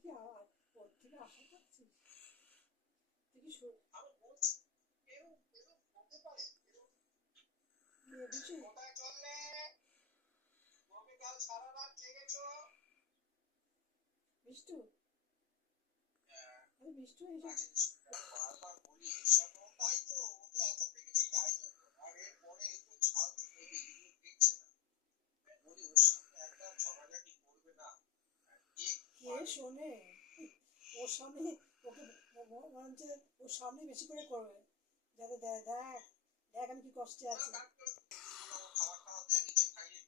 কি আর ওর থেকে আশা করছিস? তুই কি আমি বলছি কেউ কেউ হতে পারে বিশু কোথায় চললে তুমি কাল সারা রাত জেগেছো বিষ্টু হ্যাঁ, আরে বিষ্টু এইসব বারবার বলি এসব তাই তো ওকে এত পেকেছি তাই তো আর এরপরে একটু ছাল থেকে এগুলো দেখছে না বলি ওর সামনে একদম ঝগড়াঝাটি করবে না কে শোনে ওর সামনে ওকে বরঞ্চ ওর সামনে বেশি করে করবে যাতে দেখ দেখ দেখ আমি কি কষ্টে আছি। খাবার খাওয়া দেয় নিচে খাইয়ে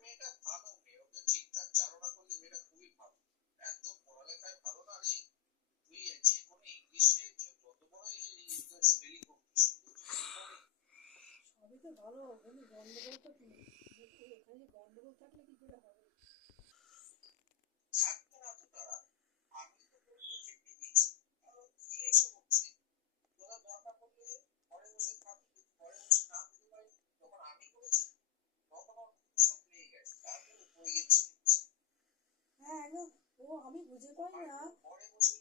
মেয়েটা ভালো মেয়ে ওকে ঠিকঠাক চালনা করলে মেয়েটা খুবই ভালো এত পড়ালেখায় ভালো না রে তুই যে কোনো ইংলিশে যত বড় স্পেলিং হোক সবই তো ভালো কিন্তু গন্ডগোল তো কি এখানে গন্ডগোল থাকলে কি করে হবে? থাকতো না তো তারা আমি তো করে খেতে দিয়েছি কারণ কি এসব হচ্ছে তোরা দরকার পড়লে ঘরে বসে থাকবি ঘরে বসে না দিতে পারি যখন আমি করেছি তখন ওর সব পেয়ে গেছে তারপরে পড়ে গেছে হ্যাঁ একদম ও আমি বুঝে পাই না ঘরে বসে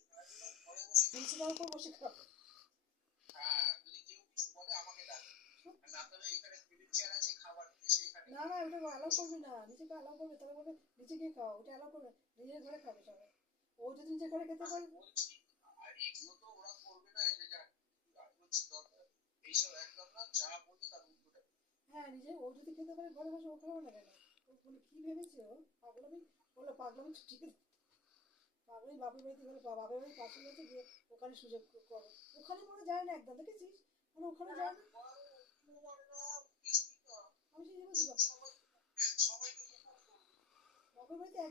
ঘরে বসে প্রিন্সিপাল তো বসে খাবে। হ্যাঁ যদি কেউ কিছু বলে আমাকে ডাকে না তবে এখানে টেবিল চেয়ার আছে খাবার নিয়ে এখানে না না ওটা অ্যালাউ করবি না নিচেকে অ্যালাউ করবে তবে বলবে নিচে গিয়ে খাও ওটা অ্যালাউ করবে নিজের ঘরে খাবে সবাই ও যদি নিজের ঘরে খেতে পারে বলছি আর এগুলো তো ওরা করবে না এটা জানি আমি বলছি দরকার এইসব একদম না যা বলবে তার উল্টোটা হ্যাঁ নিজে ও যদি খেতে পারে ঘরে বসে ও খাবে না কেন ও বলে কি ভেবেছে ও পাগলামি বলে পাগলামি ছুটিয়ে পাগলামি বাপের বাড়িতে গেলে বাপের বাড়ির পাশে গেছে গিয়ে ওখানে সুযোগ করে ওখানে মনে যায় না একদম দেখেছিস মানে ওখানে যায় না আমি সেই বলছি সবাই বাপের বাড়িতে